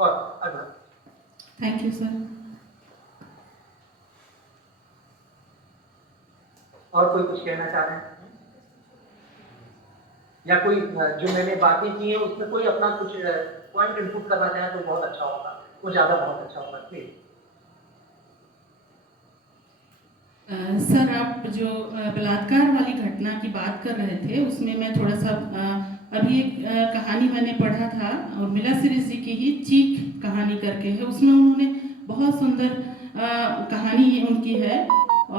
और अगला। Thank you sir. और कोई कुछ कहना चाह रहे हैं या कोई जो मैंने बातें की है उसमें कोई अपना कुछ पॉइंट इनपुट करना चाहे तो बहुत अच्छा होगा, वो ज्यादा बहुत अच्छा होगा प्लीज। सर आप जो बलात्कार वाली घटना की बात कर रहे थे उसमें मैं थोड़ा सा अभी एक कहानी मैंने पढ़ा था और मिला सीरीज जी की ही चीख कहानी करके है, उसमें उन्होंने बहुत सुंदर कहानी उनकी है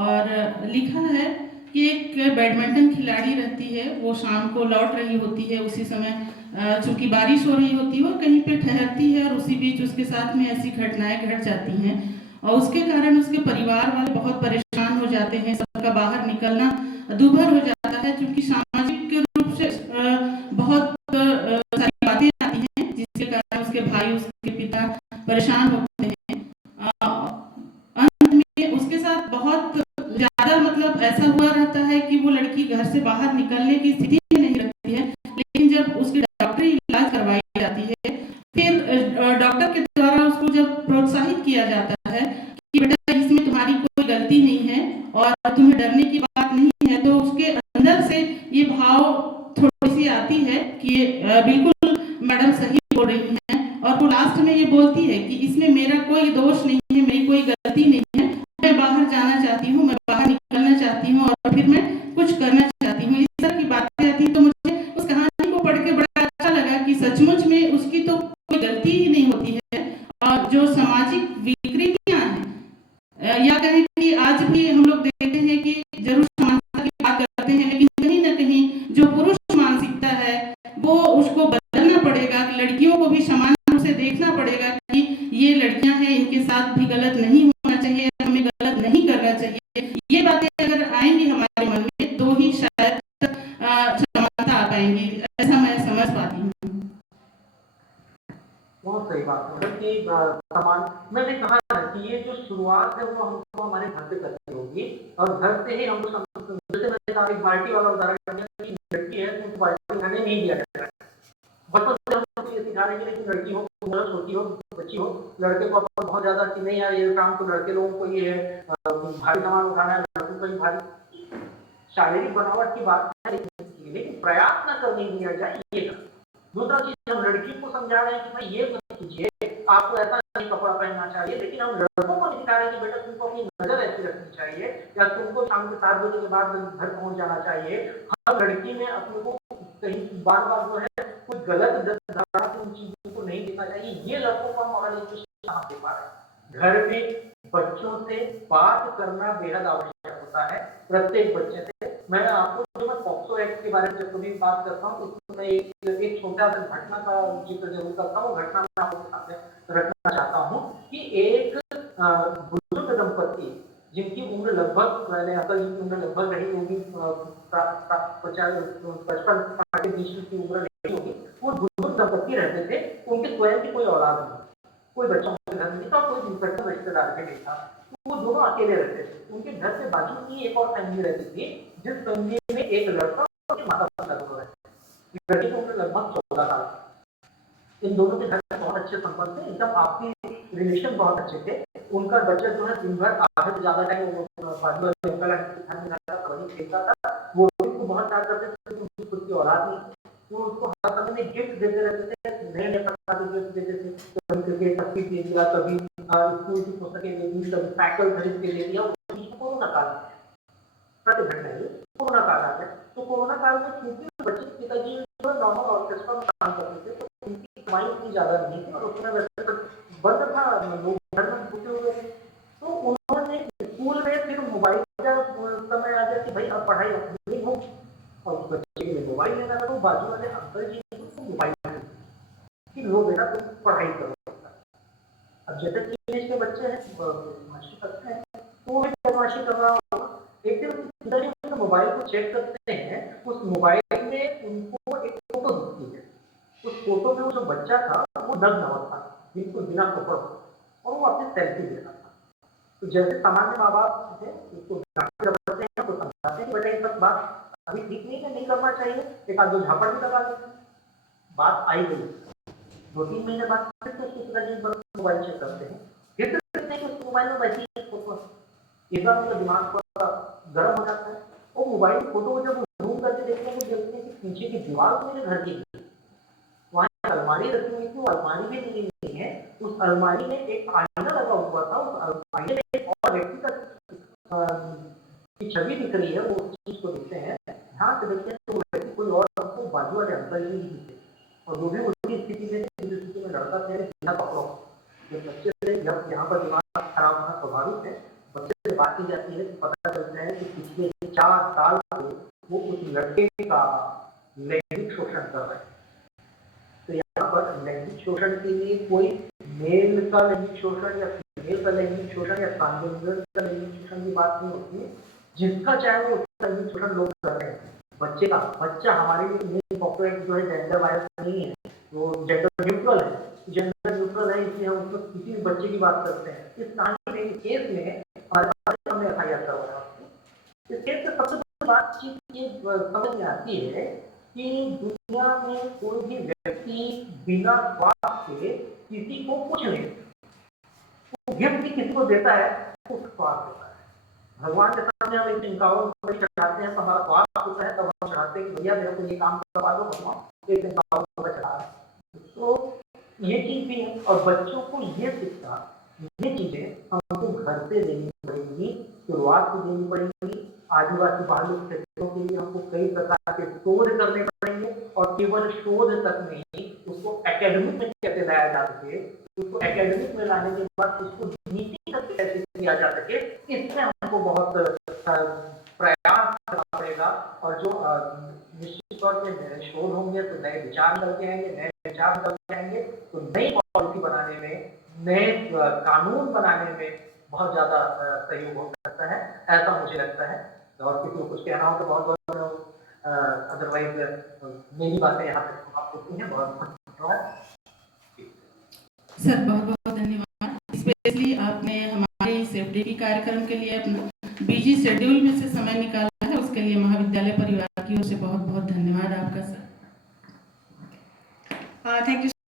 और लिखा है कि एक बैडमिंटन खिलाड़ी रहती है, वो शाम को लौट रही होती है, उसी समय चूंकि बारिश हो रही होती है वो कहीं पे ठहरती है और उसी बीच उसके साथ में ऐसी घटनाएं घट जाती हैं और उसके कारण उसके परिवार वाले बहुत परेशान हो जाते हैं, सबका बाहर निकलना दूभर हो जाता है क्योंकि सामाजिक रूप से बहुत सारी बातें आती हैं जिसके कारण उसके भाई उसके पिता परेशान होते हैं। अंत में उसके साथ बहुत ज्यादा मतलब ऐसा हुआ रहता है कि वो लड़की घर से बाहर निकलने की स्थिति में नहीं रहती है, लेकिन जब उसकी डॉक्टरी इलाज करवाई जाती है फिर डॉक्टर के द्वारा उसको जब प्रोत्साहित किया जाता है कि बेटा इसमें तुम्हारी कोई गलती नहीं है और तुम्हें डरने की बात नहीं है, तो उसके अंदर से ये भाव थोड़ी सी आती है कि बिल्कुल मैडम सही बोल रही हैं और वो लास्ट में ये बोलती है कि इसमें मेरा कोई दोष नहीं है, मेरी कोई गलती नहीं है, मैं बाहर जाना चाहती हूँ, मैं बाहर निकलना चाहती हूँ और फिर मैं कुछ करना चाहती हूँ। इस तरह की बातें आती हैं तो मुझे उस कहानी को पढ़ के बड़ा अच्छा लगा कि सचमुच में उसकी तो कोई गलती ही नहीं होती है और जो सामाजिक विकृतियां हैं या कहें कि आज भी हम लोग देखते हैं कि जरूर समानता की बात करते हैं लेकिन कहीं ना कहीं जो पुरुष मानसिकता है वो उसको बदलना पड़ेगा कि लड़कियों को भी समान रूप से देखना पड़ेगा कि ये लड़कियां हैं, इनके साथ भी गलत नहीं होना चाहिए, हमें गलत नहीं करना चाहिए। ये बातें अगर आएंगी हमारे मन में तो ही शायद समानता आ पाएंगी, ऐसा मैं समझ पाती हूँ। बहुत सही बात है मतलब कि समान, मैंने कहा ना कि ये जो शुरुआत है वो हमको हमारे घर से करनी होगी और घर से ही हमको जैसे मैंने कहा एक बाल्टी वाला उदाहरण दिया कि लड़की है तो बाल्टी खाने नहीं दिया जाता है, बचपन से हम लोग ये सिखाने के लिए कि लड़की हो छोटी हो बच्ची हो, लड़के को अपन बहुत ज्यादा कि नहीं यार ये काम तो लड़के लोगों को ये है, भारी सामान उठाना है लड़कों को ही भारी, शारीरिक बनावट की बात है लेकिन प्रयास न करने दिया जाए ये। दूसरा चीज हम लड़कियों को समझा रहे हैं कि भाई ये मत कीजिए, आपको ऐसा नहीं कपड़ा पहनना चाहिए, लेकिन हम लड़कों को सिखा रहे हैं कि बेटा तुमको अपनी नजर ऐसी रखनी चाहिए या तुमको शाम के 7 बजे के बाद घर पहुंच जाना चाहिए। हर लड़की में अपने को कहीं बार बार जो है कुछ गलत धारणा उन चीजों को नहीं देखना चाहिए, ये लड़कों का मॉरल एजुकेशन कहाँ दे पा रहे हैं। घर में बच्चों से बात करना बेहद आवश्यक होता है, प्रत्येक बच्चे से। मैं आपको जो मैं पॉक्सो एक्ट के बारे में जब कभी बात करता हूँ तो मैं एक छोटा सा घटना का जिक्र जरूर करता हूँ, घटना मैं आपके सामने रखना चाहता हूँ कि एक बुजुर्ग दंपत्ति जिनकी उम्र लगभग, मैंने अंकल जी की उम्र लगभग रही होगी 55 के बीच की उम्र नहीं होगी, वो बुजुर्ग दंपत्ति रहते थे, उनके स्वयं की कोई औलाद नहीं, कोई बच्चा उनके घर में नहीं था, कोई निकटतम रिश्तेदार भी नहीं था, वो दोनों अकेले रहते थे। उनके घर से बाजू की एक और फैमिली रहती थी जिस फैमिली में एक लड़का और उसके माता पिता दोनों रहते थे। लड़के की उम्र लगभग 14 साल। इन दोनों के घर में बहुत अच्छे संबंध थे, एकदम आपसी रिलेशन बहुत अच्छे थे। उनका बच्चा जो है दिन भर आधे से ज्यादा टाइम बाजू वाले अंकल आंटी के घर में कबड्डी खेलता था, वो उसको बहुत प्यार करते थे, उनकी खुद की औलाद नहीं, वो उसको हर समय में गिफ्ट देते रहते थे, नए नए प्रकार के गिफ्ट देते थे, कभी क्रिकेट पत्ती दे दिया, कभी स्कूल की पुस्तकें दे दी, कभी साइकिल खरीद के दे दिया। कोरोना काल घटना है, कोरोना काल आ गया तो कोरोना काल में क्योंकि बच्चे के पिताजी जो नॉर्मल ऑर्केस्ट्रा में काम करते थे तो उनकी कमाई इतनी ज्यादा नहीं थी और उसमें वैसे तो बंद था, लोग घर में घुसे हुए थे, तो उन्होंने स्कूल में फिर मोबाइल का समय आ गया कि भाई अब पढ़ाई नहीं हो और उस बच्चे के लिए मोबाइल लेना था, तो बाजू वाले अंकल जी ने उसको मोबाइल कि लो बेटा तुम पढ़ाई करो। अब जैसे टीनेज के बच्चे हैं बदमाशी करते हैं तो वो भी बदमाशी कर रहा होगा, एक दिन पिताजी मोबाइल को चेक करते हैं, उस मोबाइल में उनको एक फोटो दिखती है, उस फोटो में वो जो बच्चा था वो नग्न अवस्था था, बिल्कुल बिना कपड़ों और वो अपनी सेल्फी ले रहा था। तो जैसे सामान्य माँ बाप थे उसको करते हैं तो समझाते हैं बेटा ये सब बात अभी ठीक नहीं है, नहीं करना चाहिए, एक आध दो झापड़ भी लगा देते, बात आई गई। 2-3 महीने बाद फिर से उसको पूरा दिन भर मोबाइल चेक करते हैं, फिर से देखते हैं कि उस मोबाइल में वैसी ही फोटो है। एक बार उनका दिमाग थोड़ा गर्म हो जाता है, वो मोबाइल की फोटो को जब वो जूम करके देखते हैं, तो देखते हैं कि पीछे की दीवार तो मेरे घर की है, वहाँ एक अलमारी रखी हुई थी, वो अलमारी भी नहीं है, उस अलमारी में एक आईना लगा हुआ था, उस आईने में एक और व्यक्ति का की छवि दिख रही है, वो उस चीज को देखते हैं, ध्यान से देखते हैं तो वो व्यक्ति कोई और हमको बाजू वाले अंकल ही दिखते, और वो भी उसी स्थिति में लड़का से बिना कपड़ों, जब बच्चे से जब यहाँ पर दिमाग खराब होना स्वाभाविक है, बच्चे से बात की जाती है तो पता चलता है कि पिछले 4 साल से वो उस लड़के का लैंगिक शोषण कर रहे हैं। तो यहाँ पर लैंगिक शोषण के लिए कोई मेल का लैंगिक शोषण या फीमेल का लैंगिक शोषण या ट्रांसजेंडर का लैंगिक शोषण की बात नहीं होती है, जिसका चाहे वो लैंगिक शोषण लोग कर रहे हैं। बच्चा हमारे लिए कॉर्पोरेट जो है जेंडर वायस नहीं है, वो जेंडर न्यूट्रल है, इसलिए हम उसको किसी भी बच्चे की बात करते हैं। इस कहानी में, इस केस में हमने एफआईआर करवाया। इस केस में सबसे बड़ी बातचीत ये समझ में आती है कि दुनिया में कोई भी व्यक्ति बिना स्वार्थ के किसी को कुछ नहीं, वो गिफ्ट भी किसी को देता है तो स्वार्थ देता है। भगवान के सामने हम एक चिंकाओं चढ़ाते हैं, हमारा स्वार्थ होता है, तब हम चढ़ाते हैं कि भैया मेरे को ये काम करवा दो, भगवान एक चिंकाओं चढ़ा। तो ये चीज भी है, और बच्चों को ये शिक्षा, ये चीजें हमको घर से देनी पड़ेगी, शुरुआत से देनी पड़ेगी। आदिवासी बालू क्षेत्रों के लिए हमको कई प्रकार के शोध करने पड़ेंगे, और केवल शोध तक नहीं, उसको एकेडमिक में कैसे लाया जा सके, उसको एकेडमिक में लाने के बाद उसको नीति तक कैसे किया जा सके, इसमें हमको बहुत प्रयास करना पड़ेगा। और जो निश्चित तौर पर शोध होंगे तो नए विचार निकलते आएंगे, नए विचार निकलते आएंगे तो नई पॉलिसी बनाने में, नए कानून बनाने में बहुत ज्यादा सहयोग हो सकता है, ऐसा मुझे लगता है। और किसी को कुछ कहना हो तो बहुत बहुत, अदरवाइज मेरी बातें यहाँ तक समाप्त होती हैं। बहुत बहुत धन्यवाद सर, बहुत बहुत धन्यवाद। स्पेशली आपने हमारे सेफ्टी की कार्यक्रम के लिए अपना बिजी शेड्यूल में से समय निकाला है, उसके लिए महाविद्यालय परिवार की ओर से बहुत बहुत धन्यवाद आपका सर। Thank you.